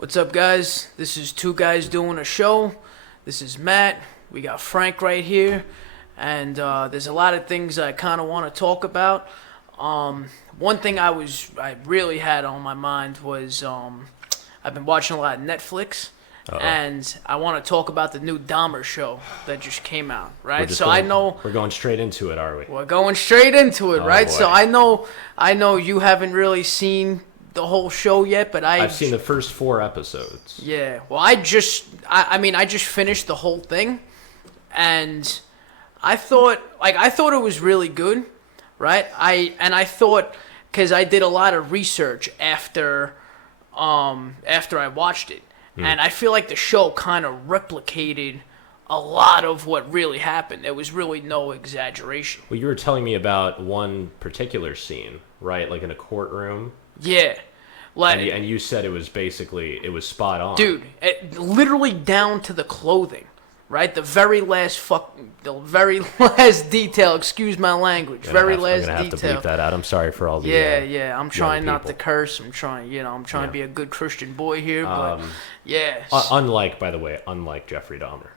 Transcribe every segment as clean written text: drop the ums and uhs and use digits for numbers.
What's up, guys? This is Two Guys Doing a Show. This is Matt. We got Frank right here. And there's a lot of things I kind of want to talk about. One thing I really had on my mind was I've been watching a lot of Netflix. And I want to talk about the new Dahmer show that just came out, right? We're going straight into it, are we? We're going straight into it, right? Boy. So I know you haven't really seen the whole show yet, but I've seen the first 4 episodes. Yeah. Well, I just finished the whole thing, and I thought it was really good, right? I thought, because I did a lot of research after I watched it, and I feel like the show kind of replicated a lot of what really happened. There was really no exaggeration. Well, you were telling me about one particular scene, right? Like in a courtroom. Yeah. And you said it was spot on. Dude, literally down to the clothing, right? The very last detail, excuse my language, I'm gonna have detail. to bleep that out. I'm sorry for all the Yeah, I'm trying not to people. curse. I'm trying to be a good Christian boy here, but yeah. Unlike Jeffrey Dahmer.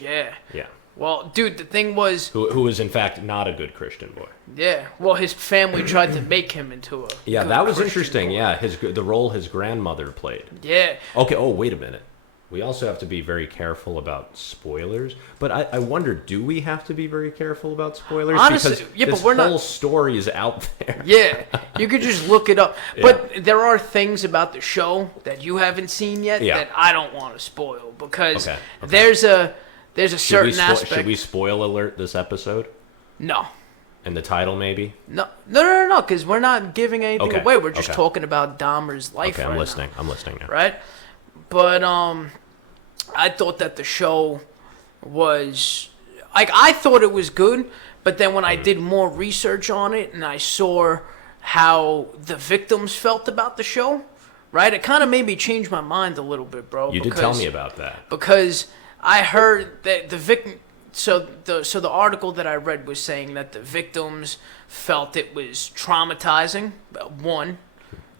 Yeah. Well, dude, the thing was... Who is, in fact, not a good Christian boy. Yeah. Well, his family tried to make him into a Yeah, good that was Christian interesting. boy. Yeah, the role his grandmother played. Yeah. Okay, wait a minute. We also have to be very careful about spoilers. But I wonder, do we have to be very careful about spoilers? Honestly, because yeah, this but we're not... whole story is out there. Yeah, you could just look it up. Yeah. But there are things about the show that you haven't seen yet Yeah. that I don't want to spoil, because Okay. there's a certain aspect. Should we spoil alert this episode? No. And the title, maybe? No, because we're not giving anything away. We're just talking about Dahmer's life Okay, right I'm listening. now. I'm listening now. Right? But I thought that the show was... I thought it was good, but then when I did more research on it and I saw how the victims felt about the show, right? It kind of made me change my mind a little bit, bro. You did tell me about that. Because I heard that the victim... So the article that I read was saying that the victims felt it was traumatizing.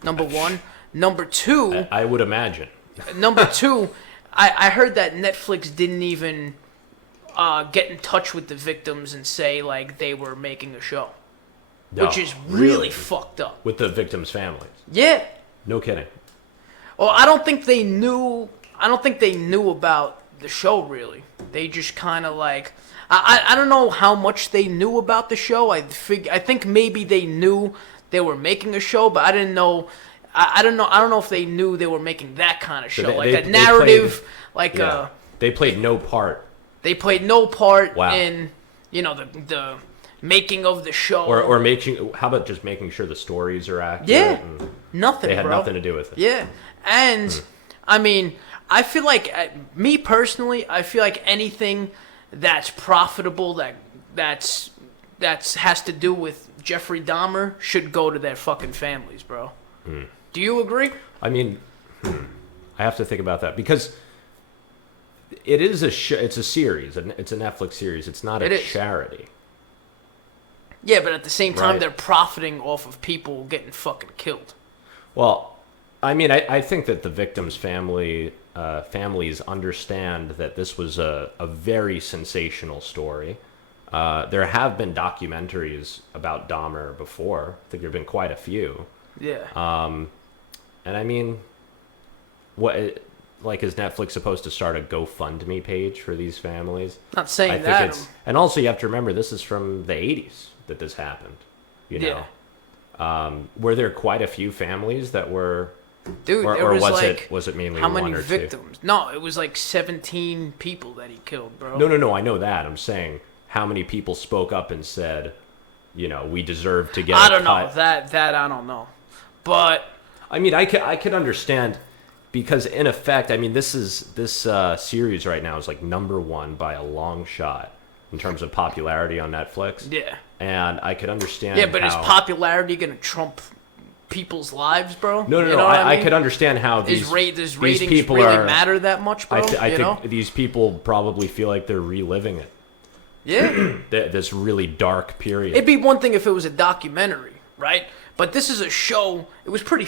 Number one. Number two... I would imagine. Number two, I heard that Netflix didn't even get in touch with the victims and say, like, they were making a show. No, which is really fucked up. With the victims' families. Yeah. No kidding. Well, I don't think they knew about the show, really. They just kind of like... I don't know how much they knew about the show. I think maybe they knew they were making a show, but I didn't know... I don't know if they knew they were making that kind of show, So a narrative, They played no part. They played no part Wow. in, the making of the show. Or how about just making sure the stories are accurate? Yeah. And Nothing, they had bro. nothing to do with it. Yeah. And, I mean, I feel like, me personally, I feel like anything that's profitable, that's has to do with Jeffrey Dahmer should go to their fucking families, bro. Do you agree? I mean, I have to think about that because it is it's a series, and it's a Netflix series. It's not a charity. Yeah, but at the same time, Right. they're profiting off of people getting fucking killed. Well, I mean, I think that the victims' families understand that this was a very sensational story. There have been documentaries about Dahmer before. I think there have been quite a few. Yeah. And I mean, is Netflix supposed to start a GoFundMe page for these families? Not saying I think that. and also you have to remember this is from the 80s that this happened. You know, were there quite a few families that were? Dude, or was was it mainly how one many or victims? two? No, it was like 17 people that he killed, bro. No. I know that. I'm saying how many people spoke up and said, we deserve to get. I don't know that I don't know, but I mean, I could understand because in effect, I mean, this series right now is like #1 by a long shot in terms of popularity on Netflix. Yeah. And I could understand. Yeah, but is popularity gonna trump people's lives, bro? No. I could understand how does ratings people really matter that much, bro? I think these people probably feel like they're reliving it. Yeah. This really dark period. It'd be one thing if it was a documentary, right? But this is a show. It was pretty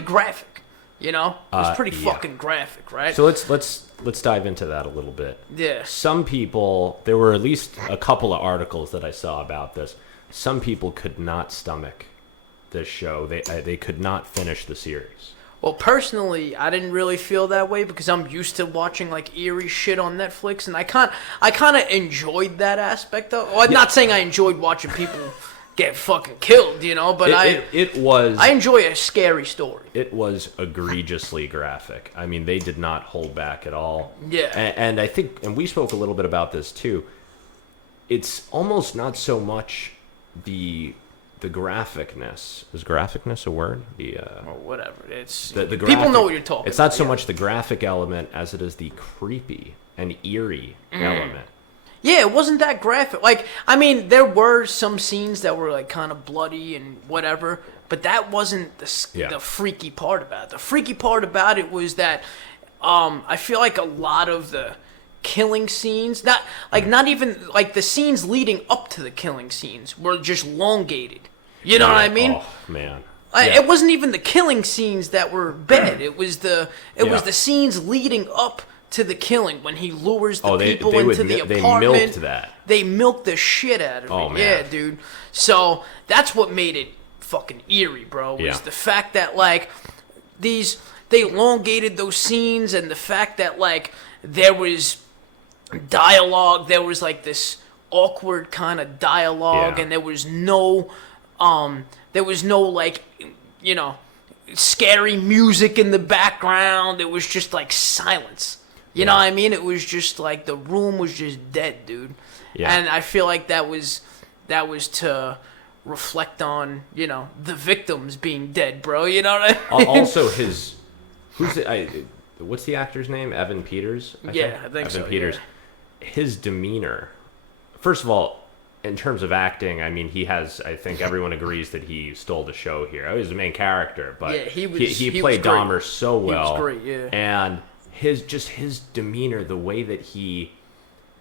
graphic. You know, it was pretty yeah. fucking graphic, right? So let's dive into that a little bit. Yeah. Some people, there were at least a couple of articles that I saw about this. Some people could not stomach this show. They could not finish the series. Well, personally, I didn't really feel that way because I'm used to watching like eerie shit on Netflix, and I kind of enjoyed that aspect of. Well, I'm not saying I enjoyed watching people get fucking killed, you know, but it was. I enjoy a scary story. It was egregiously graphic. I mean, they did not hold back at all. Yeah. And I think, and we spoke a little bit about this too. It's almost not so much the graphicness. Is graphicness a word? Or whatever. It's the graphic, people know what you're talking. It's not about, so much the graphic element as it is the creepy and eerie element. Yeah, it wasn't that graphic. Like, I mean, there were some scenes that were like kind of bloody and whatever, but that wasn't the freaky part about it. The freaky part about it was that I feel like a lot of the killing scenes, not even like the scenes leading up to the killing scenes, were just elongated. You know what I mean? Oh man. It wasn't even the killing scenes that were bad. It was the scenes leading up to the killing when he lures the people into the apartment. They milked that. They milked the shit out of it. Man. Yeah, dude. So that's what made it fucking eerie, bro. Was the fact that like they elongated those scenes, and the fact that like there was dialogue, there was like this awkward kind of dialogue, and there was no like, you know, scary music in the background. It was just like silence. You know what I mean? It was just like the room was just dead, dude. Yeah. And I feel like that was to reflect on, you know, the victims being dead, bro. You know what I mean? Also, what's the actor's name? Evan Peters? I think Evan so. Peters. Yeah. His demeanor. First of all, in terms of acting, I mean, I think everyone agrees that he stole the show here. He was the main character, but he played Dahmer so well. He was great, yeah. And his demeanor, the way that he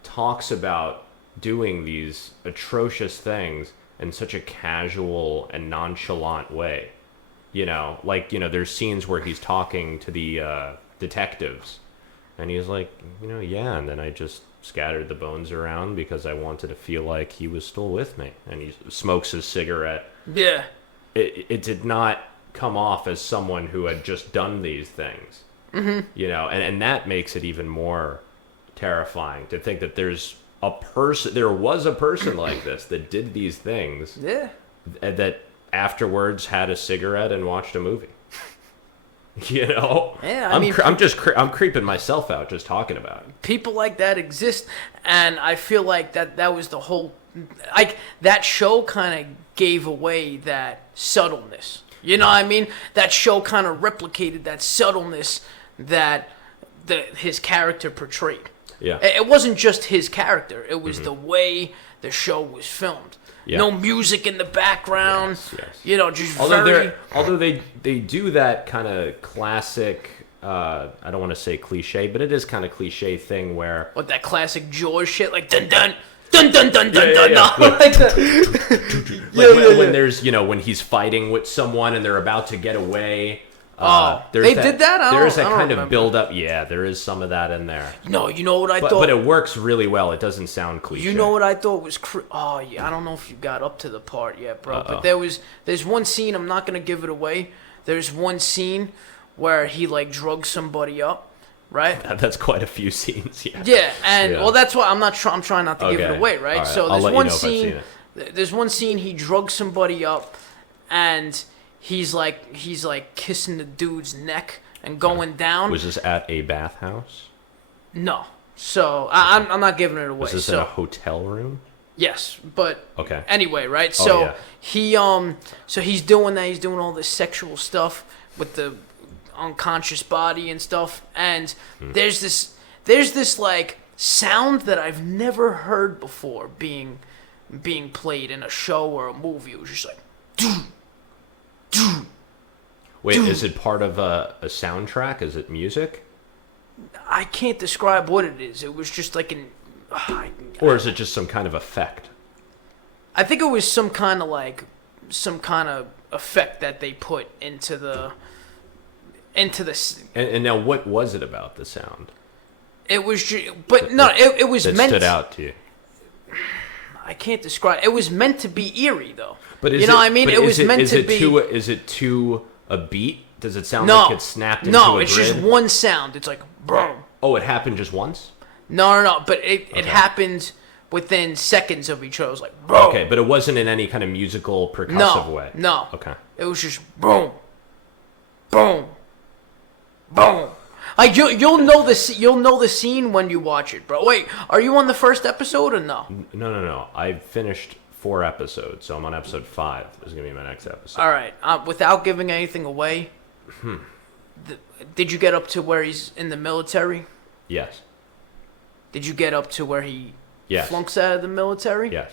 talks about doing these atrocious things in such a casual and nonchalant way. You know, like, you know, there's scenes where he's talking to the detectives, and he's like, you know, yeah, and then I just scattered the bones around because I wanted to feel like he was still with me. And he smokes his cigarette. Yeah. It did not come off as someone who had just done these things. Mm-hmm. You know, and that makes it even more terrifying to think that there was a person like this that did these things. Yeah. That afterwards had a cigarette and watched a movie. You know? Yeah, I'm creeping myself out just talking about it. People like that exist, and I feel like that was the whole, like, that show kind of gave away that subtleness. You know what I mean? That show kind of replicated that subtleness that his character portrayed. Yeah. It wasn't just his character. It was the way the show was filmed. Yeah. No music in the background. Yes. You know, just although they do that kind of classic, I don't want to say cliche, but it is kind of cliche thing where... What, that classic Jaws shit? Like, dun dun, dun dun dun dun dun. No, like that. When there's, you know, when he's fighting with someone and they're about to get away... they did that? There's that kind of build-up. Yeah, there is some of that in there. No, you know what I thought? But it works really well. It doesn't sound cliche. You know what I thought was... I don't know if you got up to the part yet, bro. But there's one scene, I'm not going to give it away. There's one scene where he, like, drugs somebody up, right? That's quite a few scenes, yeah. Yeah, and, well, that's why I'm trying not to give it away, right? So there's one scene... There's one scene he drugs somebody up, and... He's like kissing the dude's neck and going down. Was this at a bathhouse? No. So I'm not giving it away. Was this in a hotel room? Yes, but okay. Anyway, right? So he's doing that. He's doing all this sexual stuff with the unconscious body and stuff. And there's this like sound that I've never heard before being played in a show or a movie. It was just like. Wait, is it part of a soundtrack? Is it music? I can't describe what it is. It was just like or is it just some kind of effect? I think it was some kind of effect that they put into the... into the. And now, what was it about the sound? It was, but no, it was that meant. Stood out to you. I can't describe. It was meant to be eerie, though. But you know what I mean? It was meant to be. Is it to a beat? Does it sound no, like it's snapped into a No, grid? it's just one sound. It's like boom. Oh, it happened just once? No. But it happened within seconds of each other. It was like boom. Okay, but it wasn't in any kind of musical percussive way. No. Okay. It was just boom, boom, boom. Like you'll know the scene when you watch it, bro. Wait, are you on the first episode or no? No. I finished 4 episodes, so I'm on episode 5. This is gonna be my next episode. All right. Without giving anything away, did you get up to where he's in the military? Yes. Did you get up to where he Yes. flunks out of the military? Yes.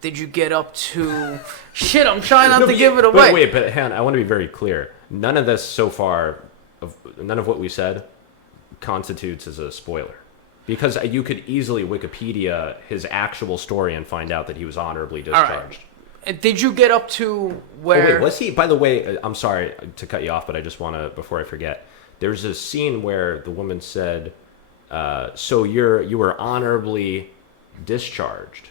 Did you get up to... Shit, I'm trying not to give it away. But hang on, I want to be very clear. None of this so far, none of what we said constitutes as a spoiler. Because you could easily Wikipedia his actual story and find out that he was honorably discharged. All right. And did you get up to where... Oh, wait, was he... By the way, I'm sorry to cut you off, but I just want to, before I forget, there's a scene where the woman said, so you were honorably discharged.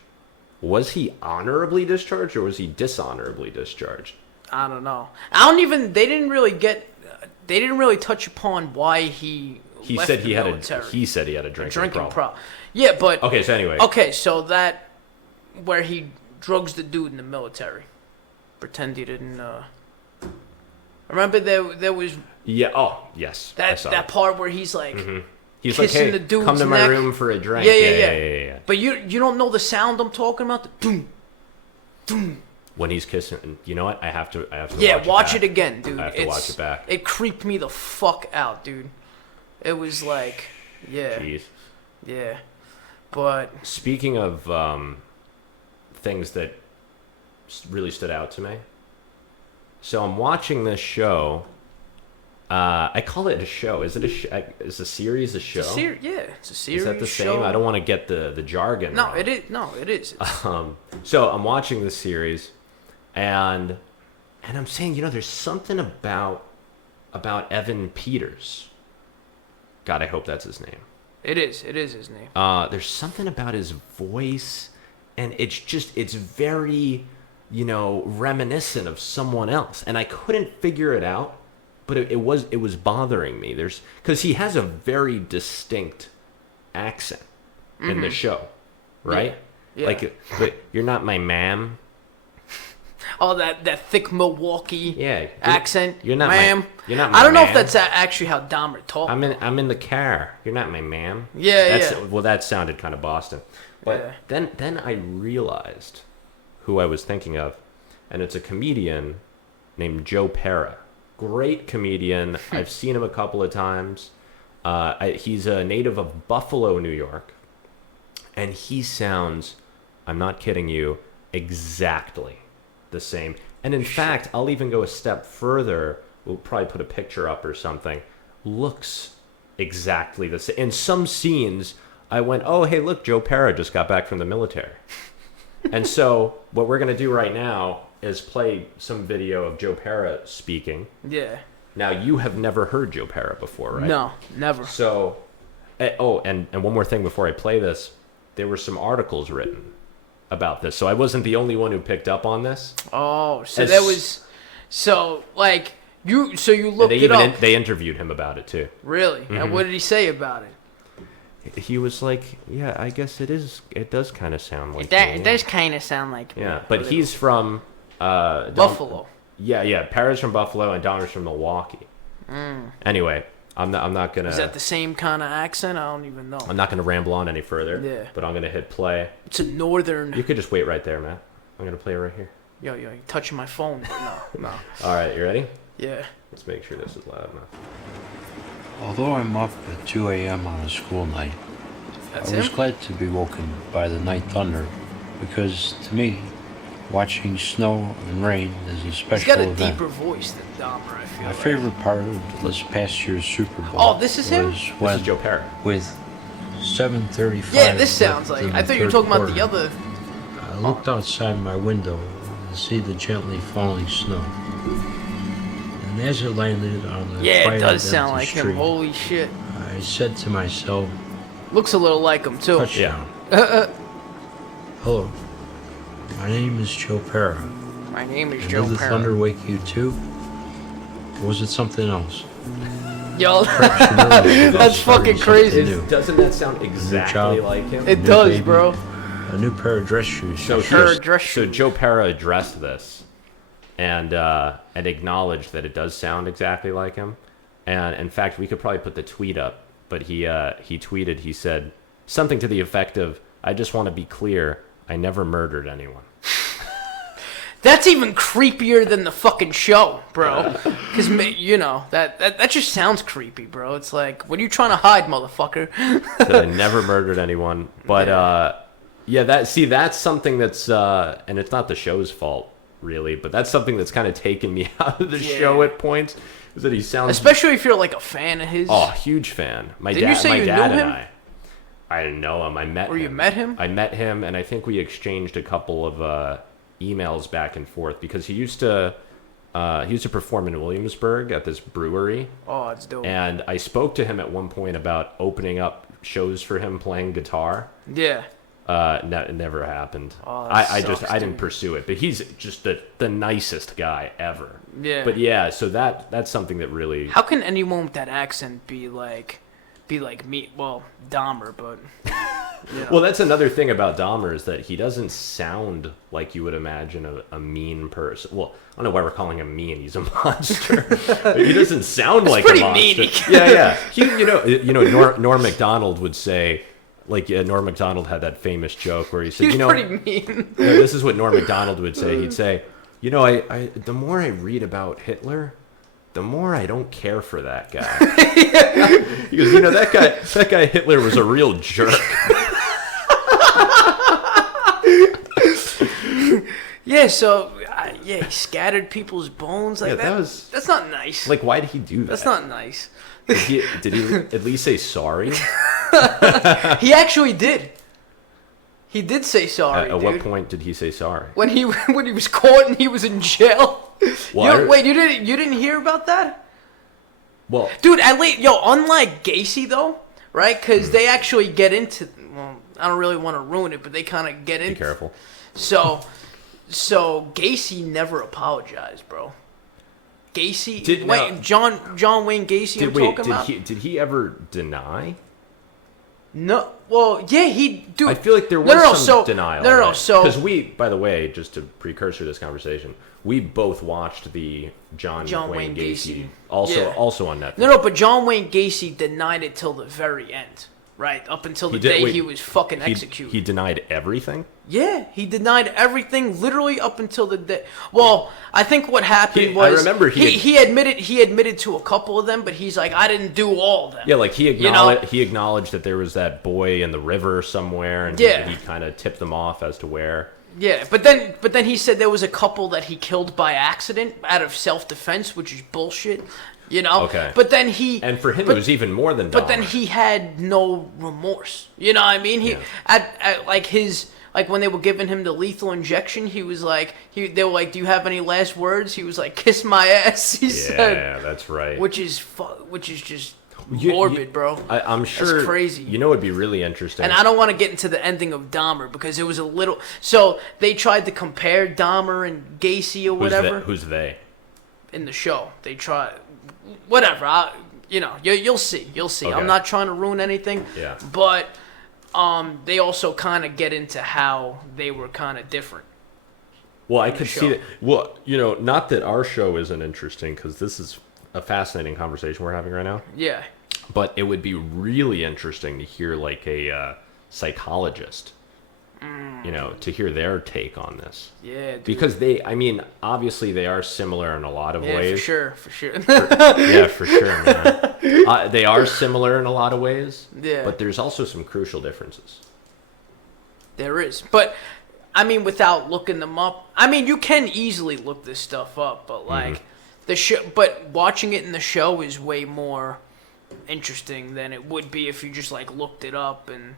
Was he honorably discharged or was he dishonorably discharged? I don't know. They didn't really touch upon why he left said the he military. he said he had a drinking problem. Yeah, but... Okay, so anyway. Okay, so that... Where he drugs the dude in the military. Pretend he didn't... Remember there was... Yeah, oh, yes. That part where he's like... Mm-hmm. He's kissing like, hey, the dude's come to my neck. room for a drink. Yeah. But you don't know the sound I'm talking about? The doom, doom. When he's kissing, you know what? I have to watch it again, dude. I have to watch it back. It creeped me the fuck out, dude. It was like, yeah. Jeez. Yeah. But... Speaking of things that really stood out to me. So I'm watching this show. I call it a show. Is it a is a series a show? It's a series. Is that the same? I don't want to get the jargon. No, wrong. it is. No, it is. So I'm watching this series, and I'm saying, there's something about Evan Peters. God, I hope that's his name. It is. It is his name. There's something about his voice, and it's very, reminiscent of someone else, and I couldn't figure it out. But it was bothering me. Because he has a very distinct accent in the show, right? Yeah. Like, but you're not my ma'am. Oh, that thick Milwaukee accent. You're not ma'am. You're not my I don't know if ma'am. that's actually how Dahmer talked. I'm in the car. You're not my ma'am. Yeah. Well, that sounded kind of Boston. But then I realized who I was thinking of, and it's a comedian named Joe Pera. Great comedian. I've seen him a couple of times. He's a native of Buffalo, New York. And he sounds, I'm not kidding you, exactly the same. And in fact, I'll even go a step further. We'll probably put a picture up or something. Looks exactly the same. In some scenes, I went, oh, hey, look, Joe Pera just got back from the military. And so what we're going to do right now is play some video of Joe Pera speaking. Yeah. Now, you have never heard Joe Pera before, right? No, never. So, and one more thing before I play this. There were some articles written about this. So I wasn't the only one who picked up on this. Oh, so there was... So, like, you looked it up. They interviewed him about it, too. Really? Mm-hmm. And what did he say about it? He was like, yeah, I guess it does kind of sound like it does kind of sound like me. Yeah, but he's from... Buffalo. Yeah. Paris from Buffalo and Dahmer's from Milwaukee. Anyway, I'm not gonna. Is that the same kind of accent? I don't even know. I'm not gonna ramble on any further. Yeah. But I'm gonna hit play. It's a northern. You could just wait right there, man. I'm gonna play right here. Yo, you're touching my phone, but no. All right, you ready? Yeah. Let's make sure this is loud enough. Although I'm up at 2 a.m. on a school night, I was glad to be woken by the night thunder, because to me, watching snow and rain is a special event. He's got a deeper voice than Dahmer, I feel. My favorite part of this past year's Super Bowl. Oh, this is him? This is Joe Pera. With 7:35. Yeah, this sounds like. I thought you were talking about the other. I looked outside my window to see the gently falling snow. And as it landed on the Yeah, quiet it does sound empty like street, him. Holy shit. I said to myself, Looks a little like him, too. touchdown. Hello, my name is Joe Pera. My name is And Joe did the Perrin. thunder wake you too? Or was it something else? Yo, That's that's fucking crazy. Doesn't that sound exactly job. like him? It New does, baby. bro. A new pair of dress shoes. So, Her dress so shoes. Joe Pera addressed this and acknowledged that it does sound exactly like him. And in fact, we could probably put the tweet up, but he tweeted, he said something to the effect of, "I just want to be clear, I never murdered anyone." That's even creepier than the fucking show, bro. Because, you know, that just sounds creepy, bro. It's like, what are you trying to hide, motherfucker? That I never murdered anyone. But, that's something that's, and it's not the show's fault, really, but that's something that's kind of taken me out of the show at points, is that he sounds... Especially if you're, like, a fan of his. Oh, huge fan. My Didn't you say you dad knew and him? I didn't know him. I met him. Or you met him? I met him, and I think we exchanged a couple of emails back and forth, because he used to perform in Williamsburg at this brewery. Oh, it's dope. And I spoke to him at one point about opening up shows for him playing guitar. Yeah. It never happened. Oh, that I sucks, didn't dude. pursue it, but he's just the nicest guy ever. Yeah. But yeah, so that's something that really... How can anyone with that accent be like me? Well, Dahmer, but... You know. Well, that's another thing about Dahmer, is that he doesn't sound like you would imagine a mean person. Well, I don't know why we're calling him mean. He's a monster. He doesn't sound like a pretty monster. mean. Yeah. Norm Macdonald would say, like, Norm Macdonald had that famous joke where he said, He's pretty mean. this is what Norm Macdonald would say. He'd say, I the more I read about Hitler, the more I don't care for that guy. He goes, that guy Hitler was a real jerk. Yeah, so he scattered people's bones like Yeah, that. That's not nice. Like, why did he do that? That's not nice. Did he at least say sorry? He actually did. He did say sorry. At dude. what point did he say sorry? When he was caught and he was in jail. Well, Wait, you didn't hear about that? Well, Dude, unlike Gacy though, right? Because they actually get into. Well, I don't really want to ruin it, but they kind of get into. be careful. So Gacy never apologized, bro. Gacy, John Wayne Gacy. Did he ever deny? No. Well, yeah, he. Dude, I feel like there was some denial. No. So because by the way, just to precursor to this conversation, we both watched the John Wayne Gacy, also on Netflix. No, but John Wayne Gacy denied it till the very end, right? Up until the day he was fucking executed. He denied everything? Yeah, he denied everything literally up until the day. Well, I think what happened was I remember he admitted to a couple of them, but he's like, I didn't do all of them. Yeah, like he acknowledged that there was that boy in the river somewhere, and he kind of tipped them off as to where. Yeah, but then he said there was a couple that he killed by accident out of self-defense, which is bullshit. Okay. But then and for him it was even more than Dahmer. But then he had no remorse. You know what I mean? At like his. Like, when they were giving him the lethal injection, he was like, they were like, do you have any last words? He was like, kiss my ass, he said. Yeah, that's right. Which is just morbid, bro. I'm sure. That's crazy. You know what would be really interesting? And I don't want to get into the ending of Dahmer, because it was a little... So, they tried to compare Dahmer and Gacy or whatever. Who's they? In the show. They tried... Whatever. You'll see. You'll see. Okay. I'm not trying to ruin anything. Yeah. But... they also kind of get into how they were kind of different. Well, I could see that. Well, not that our show isn't interesting, because this is a fascinating conversation we're having right now. Yeah. But it would be really interesting to hear, like, a psychologist, to hear their take on this. Yeah, dude. Because obviously they are similar in a lot of ways. For sure. Yeah, for sure, man. They are similar in a lot of ways. Yeah. But there's also some crucial differences. There is. But, without looking them up, you can easily look this stuff up, but, like, the show, but watching it in the show is way more interesting than it would be if you just, like, looked it up and,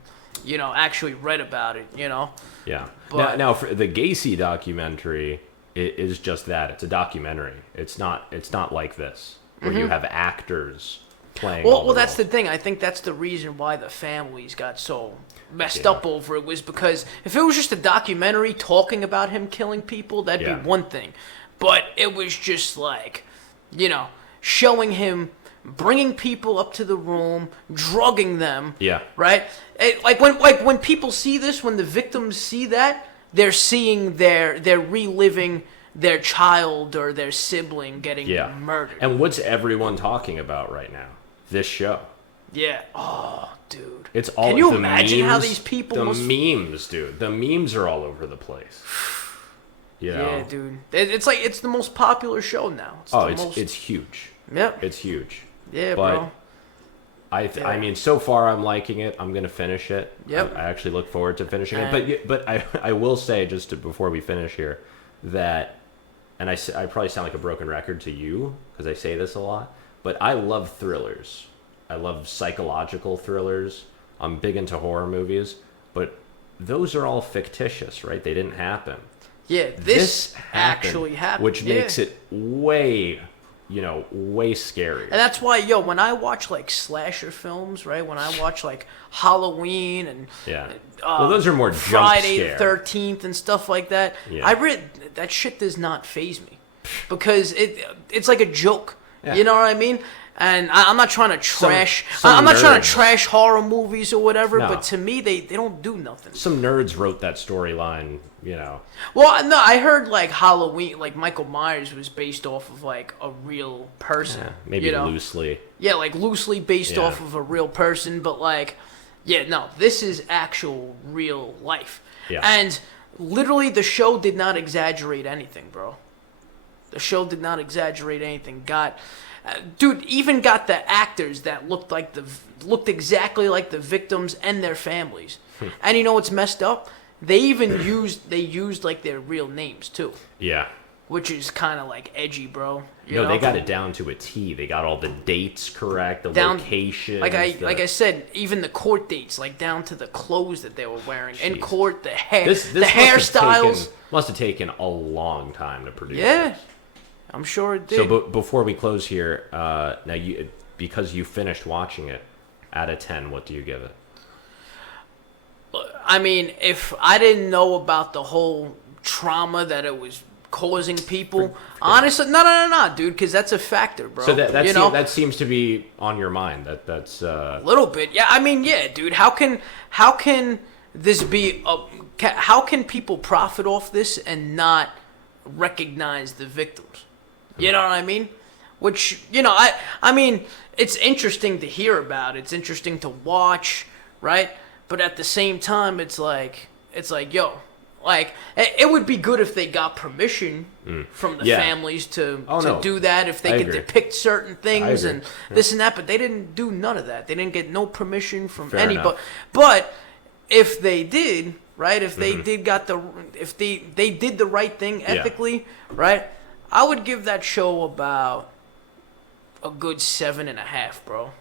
actually read about it, Yeah. But, now for the Gacy documentary, is just that. It's a documentary. It's not like this where you have actors playing. Well, that's the thing. I think that's the reason why the families got so messed up over it, was because if it was just a documentary talking about him killing people, that'd be one thing. But it was just like, showing him bringing people up to the room, drugging them. Yeah. Right? When people see this, when the victims see that, they're seeing they're reliving their child or their sibling getting murdered. And what's everyone talking about right now? This show. Yeah. Oh, dude. It's all. Can you imagine how these people? Memes, dude. The memes are all over the place. Yeah, dude. It's the most popular show now. It's huge. Yep. It's huge. Yeah, but bro. I mean, so far I'm liking it. I'm gonna finish it. Yep. I actually look forward to finishing it. But I will say, before we finish here, that, and I probably sound like a broken record to you because I say this a lot, but I love thrillers. I love psychological thrillers. I'm big into horror movies, but those are all fictitious, right? They didn't happen. Yeah, this actually happened, which makes it way scary. And that's why, when I watch like slasher films, right? When I watch like Halloween and well, those are more Friday jump the 13th and stuff like that. Yeah. That shit does not faze me because it's like a joke. Yeah. You know what I mean? And I'm not trying to trash. I'm not trying to trash horror movies or whatever. No. But to me, they don't do nothing. Some nerds wrote that storyline. Well, no, I heard like Halloween, like Michael Myers was based off of like a real person. Yeah, maybe loosely. Yeah, like loosely based off of a real person, but like, no, this is actual real life. Yeah. And literally, the show did not exaggerate anything, bro. The show did not exaggerate anything. Dude, even got the actors that looked exactly like the victims and their families. And you know what's messed up? They even used like their real names too. Yeah. Which is kind of like edgy, bro. You know? They got it down to a T. They got all the dates correct, the location. Like I said, even the court dates, like down to the clothes that they were wearing in court, the hair, the hairstyles. Must have taken a long time to produce. Yeah. This. I'm sure it did. So, before we close here, now because you finished watching it, out of 10, what do you give it? I mean, if I didn't know about the whole trauma that it was causing people, honestly, no, dude, because that's a factor, bro. So that seems to be on your mind. That's a little bit, yeah. I mean, yeah, dude. How can this be? How can people profit off this and not recognize the victims? You know what I mean? Which, I mean, it's interesting to hear about. It's interesting to watch, right? But at the same time, it's like, yo, like, it would be good if they got permission from the families to do that, if they could depict certain things and this and that, but they didn't do none of that. They didn't get no permission from anybody. But if they did, right, if they did if they did the right thing ethically, right, I would give that show about a good 7.5, bro,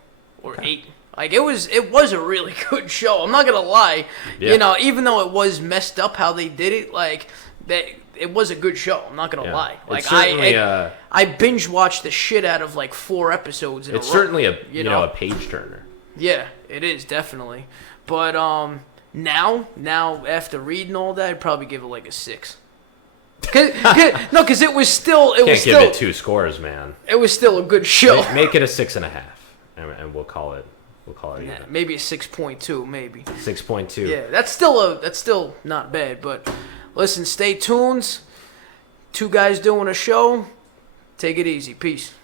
or 8. Like it was a really good show. I'm not gonna lie, even though it was messed up how they did it, like it was a good show. I'm not gonna lie. Like I binge watched the shit out of like 4 episodes in a row. It's certainly a page turner. Yeah, it is definitely. But now after reading all that, I'd probably give it like a 6. Because it was still. Can't give it 2 scores, man. It was still a good show. Make it a 6.5, and we'll call it. Maybe a 6.2, maybe. 6.2. Yeah, that's still not bad. But listen, stay tuned. 2 guys doing a show. Take it easy. Peace.